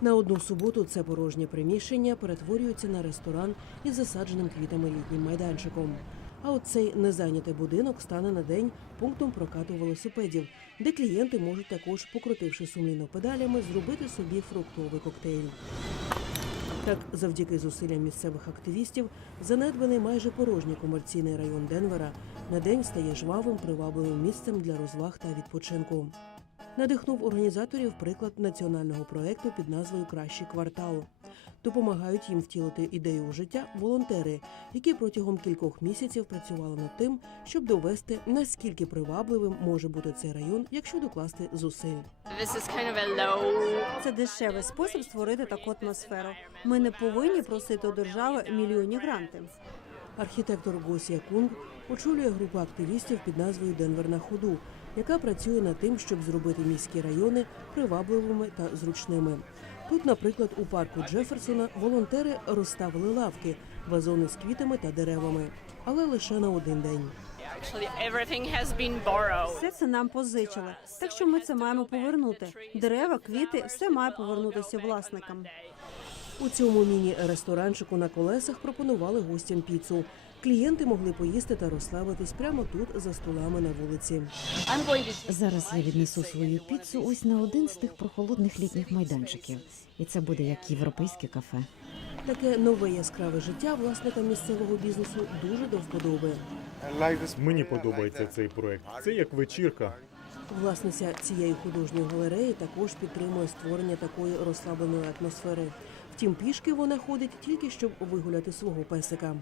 На одну суботу це порожнє приміщення перетворюється на ресторан із засадженим квітами літнім майданчиком. А от цей незайнятий будинок стане на день пунктом прокату велосипедів, де клієнти можуть також, покрутивши сумлінно педалями, зробити собі фруктовий коктейль. Так, завдяки зусиллям місцевих активістів, занедбаний майже порожній комерційний район Денвера на день стає жвавим привабливим місцем для розваг та відпочинку. Надихнув організаторів приклад національного проекту під назвою Кращий квартал. Допомагають їм втілити ідею у життя волонтери, які протягом кількох місяців працювали над тим, щоб довести наскільки привабливим може бути цей район, якщо докласти зусиль. Це дешевий спосіб створити таку атмосферу. Ми не повинні просити у держави мільйонні гранти. Архітектор Госія Кунг очолює групу активістів під назвою Денвер на ходу, яка працює над тим, щоб зробити міські райони привабливими та зручними. Тут, наприклад, у парку Джеферсона волонтери розставили лавки, вазони з квітами та деревами, але лише на один день. Все це нам позичили, так що ми це маємо повернути. Дерева, квіти, все має повернутися власникам. У цьому міні-ресторанчику на колесах пропонували гостям піцу. Клієнти могли поїсти та розслабитись прямо тут за столами на вулиці. Зараз я віднесу свою піцу ось на один з тих прохолодних літніх майданчиків, і це буде як європейське кафе. Таке нове яскраве життя власникам місцевого бізнесу дуже до вподоби. Мені подобається цей проект. Це як вечірка. Власниця цієї художньої галереї також підтримує створення такої розслабленої атмосфери. Втім, пішки вона ходить тільки щоб вигуляти свого песика.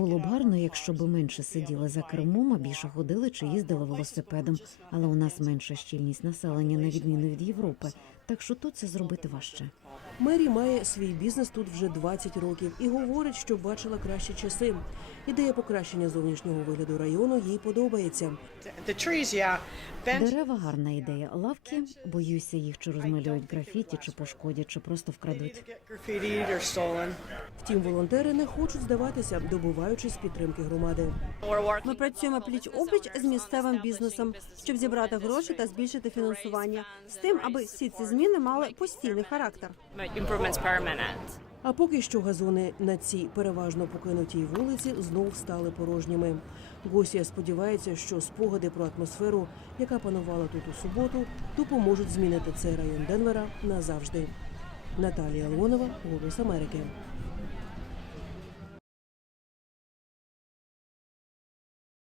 Було б гарно, якщо б менше сиділи за кермом, а більше ходили чи їздили велосипедом. Але у нас менша щільність населення на відміну від Європи, так що тут це зробити важче. Мері має свій бізнес тут вже 20 років і говорить, що бачила кращі часи. Ідея покращення зовнішнього вигляду району їй подобається. Дерева гарна ідея. Лавки боюся їх чи розмалюють графіті, чи пошкодять, чи просто вкрадуть. Втім, волонтери не хочуть здаватися, добуваючись підтримки громади. Ми працюємо пліч опліч з місцевим бізнесом, щоб зібрати гроші та збільшити фінансування з тим, аби всі ці зміни мали постійний характер. А поки що газони на цій переважно покинутій вулиці знов стали порожніми. Госія сподівається, що спогади про атмосферу, яка панувала тут у суботу, допоможуть змінити цей район Денвера назавжди. Наталія Леонова, Голос Америки.